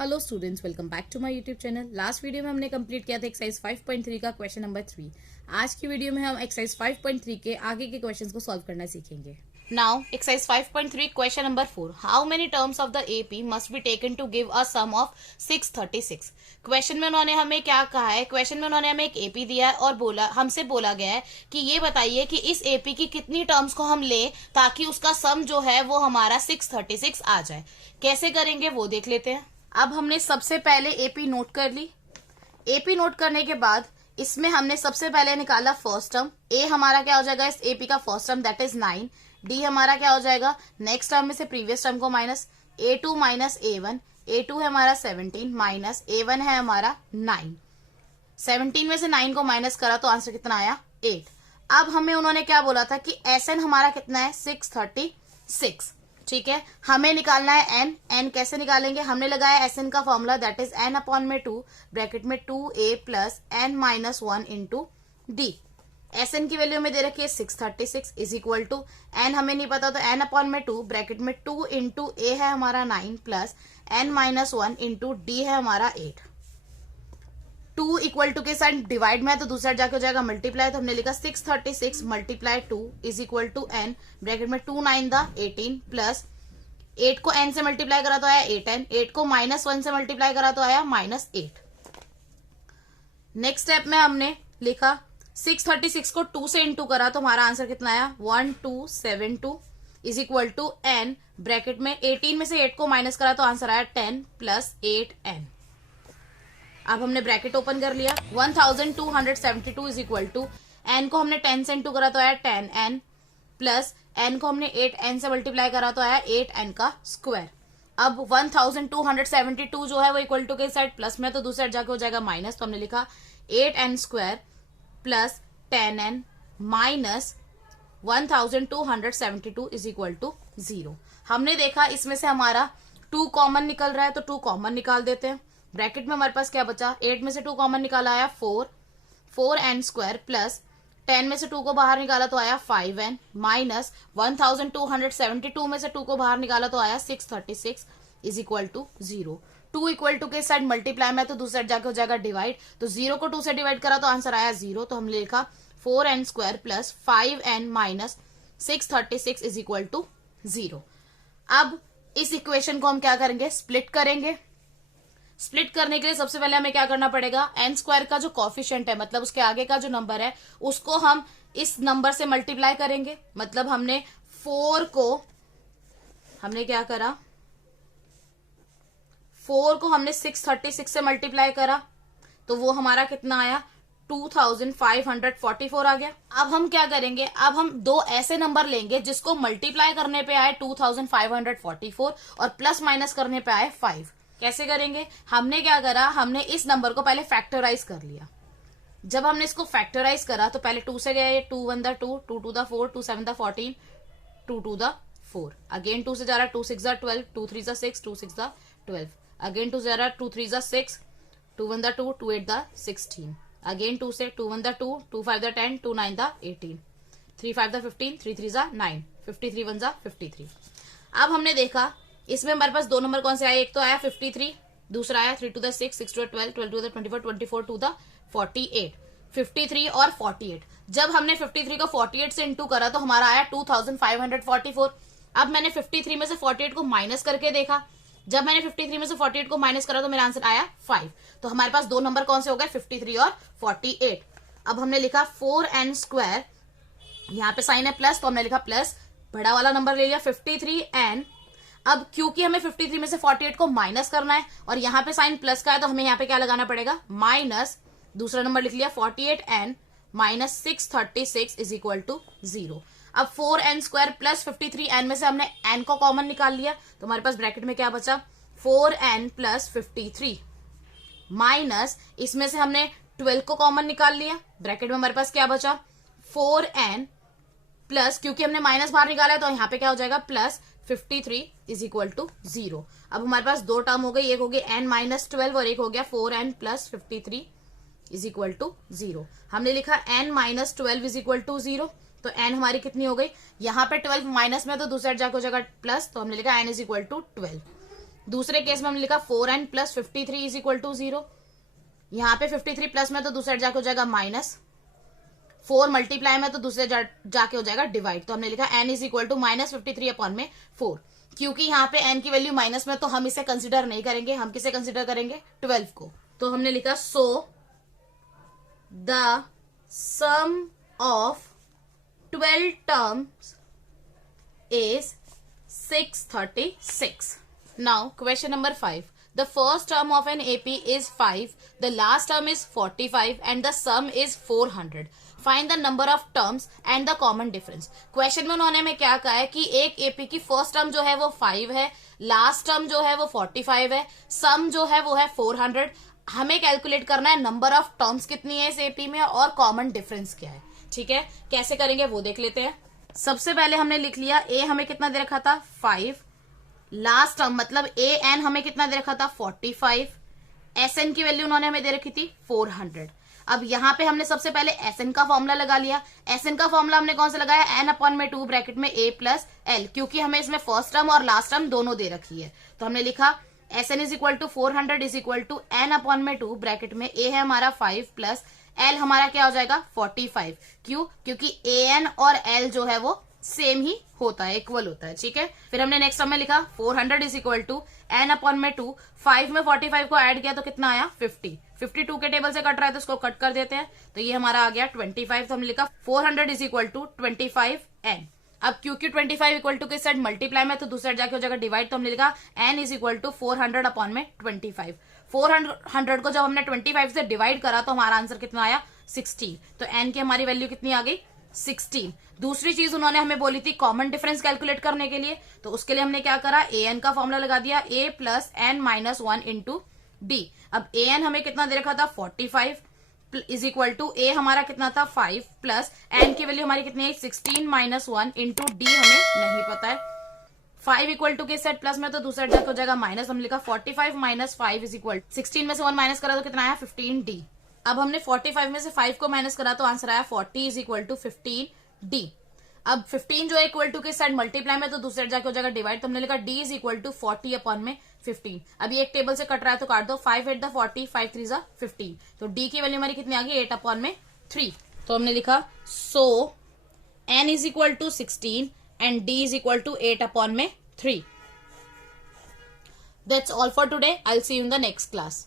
Hello students, welcome back to my YouTube channel. Last video में हमने complete किया था एक्सरसाइज 5.3 का क्वेश्चन नंबर 3। आज की वीडियो में हम एक्सरसाइज 5.3 के आगे के क्वेश्चंस को सॉल्व करना सीखेंगे। Now exercise 5.3 question number 4, how many terms of the AP must be taken to give a sum of 636। Question में उन्होंने हमें क्या कहा है? क्वेश्चन में उन्होंने हमें एक एपी दिया है और हमसे बोला गया है कि ये बताइए कि इस एपी की कितनी टर्म्स को हम लें ताकि उसका सम जो है वो हमारा 636 आ जाए। कैसे करेंगे वो देख लेते हैं। अब हमने सबसे पहले एपी नोट कर ली। एपी नोट करने के बाद इसमें हमने सबसे पहले निकाला फर्स्ट टर्म। ए हमारा क्या हो जाएगा इस एपी का first term, that is 9। D हमारा क्या हो जाएगा नेक्स्ट टर्म में से प्रीवियस टर्म को minus A2 minus A1। A2 है हमारा 17 माइनस A1 है हमारा 9। 17 में से 9 को माइनस करा तो आंसर कितना आया 8। अब हमें उन्होंने क्या बोला था कि SN हमारा कितना है 636। ठीक है, हमें निकालना है एन। एन कैसे निकालेंगे? हमने लगाया एस एन का formula, that is n upon में 2 ब्रैकेट में 2a plus N minus 1 into d. S n की वैल्यू में दे रखी है 636 इज इक्वल टू एन हमें नहीं पता तो एन अपॉन में 2 ब्रैकेट में 2 इंटू ए है हमारा 9 plus N minus 1 into d है हमारा 8। 2 इक्वल टू के साइड डिवाइड में है तो दूसरा जाके हो जाएगा मल्टीप्लाई, तो हमने लिखा 636 multiply 2 is equal to n bracket में 2 9 द 18 प्लस 8 को n से मल्टीप्लाई करा तो आया 8n, 8 को माइनस 1 से मल्टीप्लाई करा तो आया माइनस 8। नेक्स्ट स्टेप में हमने लिखा 636 को 2 से इंटू करा तो हमारा आंसर कितना आया 1272 is equal to n bracket में 18 में से 8 को माइनस करा तो आंसर आया 10 प्लस 8n। अब हमने ब्रैकेट ओपन कर लिया 1272 इज इक्वल टू एन को हमने 10 से इंटू करा तो आया 10n प्लस एन को हमने 8n से मल्टीप्लाई करा तो आया 8n का स्क्वायर। अब 1272 जो है वो इक्वल टू के साइड प्लस में तो दूसरे साइड जाके हो जाएगा माइनस, तो हमने लिखा 8n square plus 10n minus 1272 is equal to 0। हमने देखा इसमें से हमारा 2 कॉमन निकल रहा है तो 2 कॉमन निकाल देते हैं। ब्रैकेट में हमारे पास क्या बचा 8 में से 2 कॉमन निकाला आया 4n स्क्वायर प्लस 10 में से 2 को बाहर निकाला तो आया 5n माइनस 1272 में से 2 को बाहर निकाला तो आया 636 is equal to 0। 2 equal to के साइड मल्टीप्लाई में तो दूसरी साइड जाके हो जाएगा डिवाइड, तो 0 को 2 से डिवाइड करा तो आंसर आया 0, तो हमने लिखा 4n square plus 5n minus 636 is equal to 0। अब इस इक्वेशन को हम क्या करेंगे स्प्लिट करेंगे। स्प्लिट करने के लिए सबसे पहले हमें क्या करना पड़ेगा एन स्क्वायर का जो कॉफिशिएंट है मतलब उसके आगे का जो नंबर है उसको हम इस नंबर से मल्टीप्लाई करेंगे। मतलब हमने 4 को हमने क्या करा 4 को हमने 636 से मल्टीप्लाई करा तो वो हमारा कितना आया 2544 आ गया। अब हम क्या करेंगे, अब हम दो ऐसे नंबर लेंगे जिसको मल्टीप्लाई करने पे आए 2544 और प्लस माइनस करने पे आए 5। कैसे करेंगे? हमने क्या करा हमने इस नंबर को पहले फैक्टराइज कर लिया। जब हमने इसको फैक्टराइज करा तो पहले 2 से गए 2 1 the 2 2 2 the 4 2 7 the 14 2 2 the 4 again 2 से जा रहा 2 6 द 12 2 3 द 6 2 6 द 12 अगेन 2 से जा रहा 2 3 द 6 2 1 द 2 2 8 द 16 अगेन 2 से 2 1 the 2 2 5 the 10 2 9 the 18 3 5 the 15 3 3 the 9 53 1 the 53। अब हमने देखा इसमें हमारे पास दो नंबर कौन से आए, एक तो आया 53, दूसरा आया 3 to the 6 6 to the 12 12 to the 24 24 to the 48। 53 और 48, जब हमने 53 को 48 से इंटू करा तो हमारा आया 2544। अब मैंने 53 में से 48 को माइनस करके देखा, जब मैंने 53 में से 48 को माइनस करा तो मेरा आंसर आया 5। तो हमारे पास दो नंबर कौन से हो गए 53 और 48। अब हमने लिखा 4n स्क्वायर, यहाँ पे साइन है प्लस तो हमने लिखा प्लस बड़ा वाला नंबर ले लिया 53n। अब क्योंकि हमें 53 में से 48 को माइनस करना है और यहाँ पे साइन प्लस का है तो हमें यहाँ पे क्या लगाना पड़ेगा माइनस, दूसरा नंबर लिख लिया 48n minus 636 is equal to 0। अब 4n स्क्वायर प्लस 53n में से हमने n को कॉमन निकाल लिया तो हमारे पास ब्रैकेट में क्या बचा 4n प्लस 53 माइनस इसमें से हमने 12 को कॉमन निकाल लिया, ब्रैकेट में हमारे पास क्या बचा 4n प्लस, क्योंकि हमने माइनस बाहर निकाला है तो यहाँ पे क्या हो जाएगा प्लस 53 इज इक्वल टू 0। अब हमारे पास दो टर्म हो गई, एक हो गई n माइनस 12 और एक हो गया 4n plus 53 is equal to 0। हमने लिखा n minus 12 is equal to 0, तो n हमारी कितनी हो गई, यहाँ पे 12 माइनस में तो दूसरे जाके हो जाएगा प्लस, तो हमने लिखा n इज इक्वल टू 12। दूसरे केस में हमने लिखा 4n plus 53 is equal to 0। यहाँ पे 53 प्लस में तो दूसरे जाके हो जाएगा माइनस, 4 मल्टीप्लाई में तो दूसरे जाके हो जाएगा डिवाइड। तो हमने लिखा n is equal to minus 53 upon में 4। क्योंकि यहाँ पे n की वैल्यू माइनस में तो हम इसे कंसिडर नहीं करेंगे, हम किसे कंसिडर करेंगे 12 को। तो हमने लिखा so the sum of 12 terms is 636. Now question number 5. The first term of an AP is 5, the last term is 45 and the sum is 400. Find the number of terms and the common difference. Question में उन्होंने हमें क्या कहा है कि एक AP की first term जो है वो 5 है, लास्ट टर्म जो है वो 45 है, सम जो है वो है 400। हमें कैलकुलेट करना है नंबर ऑफ टर्म्स कितनी है इस एपी में और कॉमन डिफरेंस क्या है। ठीक है, कैसे करेंगे वो देख लेते हैं। सबसे पहले हमने लिख लिया ए हमें कितना दे रखा था 5, लास्ट टर्म मतलब ए एन हमें कितना दे रखा था 45, एस एन की वैल्यू उन्होंने हमें दे रखी थी 400। अब यहाँ पे हमने सबसे पहले एस एन का फॉर्मूला लगा लिया। एस एन का फॉर्मूला हमने कौन सा लगाया, एन अपॉन में 2 ब्रैकेट में ए प्लस एल, क्योंकि हमें इसमें फर्स्ट टर्म और लास्ट टर्म दोनों दे रखी है। तो हमने लिखा S n is equal to 400 is equal to n upon में 2 ब्रैकेट में ए है हमारा 5 प्लस एल हमारा क्या हो जाएगा 45। क्यों, क्योंकि ए एन और एल जो है वो सेम ही होता है, इक्वल होता है। ठीक है, फिर हमने नेक्स्ट में लिखा 400 is equal to n upon में 2, 5 में 45 को ऐड किया तो कितना आया 50, 52 के टेबल से कट रहा है तो उसको कट कर देते हैं, तो ये हमारा आ गया 25। तो हमने लिखा 400 इज इक्वल टू 25 एन। अब क्योंकि 25 इक्वल टू के साइड मल्टीप्लाई में तो दूसरे जाके हो जाएगा डिवाइड, तो हमने लिखा n is equal to 400 upon में 25। 400 को जब हमने 25 से डिवाइड करा तो हमारा आंसर कितना आया 16। तो एन की हमारी वैल्यू कितनी आ गई 16। दूसरी चीज उन्होंने हमें बोली थी कॉमन डिफरेंस कैलकुलेट करने के लिए, तो उसके लिए हमने क्या करा, ए एन का फॉर्मूला लगा दिया, A plus N minus 1 into D. अब ए एन हमें कितना दे रखा था 45 इज इक्वल टू ए हमारा कितना था 5 प्लस एन की वैल्यू हमारी कितनी है 16 माइनस 1 इंटू डी हमें नहीं पता है। 5 इक्वल टू के सेट प्लस में तो दूसरा जाके हो जाएगा माइनस, हमने लिखा 45 माइनस 5 इज इक्वल 16 में से 1 माइनस करा तो कितना आया 15 डी। अब हमने 45 में से 5 को माइनस करा तो आंसर आया 40 इज इक्वल टू 15 डी। अब 15 जो है इक्वल टू के साइड मल्टीप्लाई में तो दूसरे जाके हो जाएगा डिवाइड, तो हमने लिखा d is equal to 40 upon में 15। अभी एक टेबल से कट रहा है तो काट दो, 5 8 40, 5 3 15। तो डी की वैल्यू हमारी कितनी आ गई 8 अपॉन में 3। तो हमने लिखा so N is equal to 16 and D is equal to 8 upon में 3। That's all for today. I'll see you in the next class.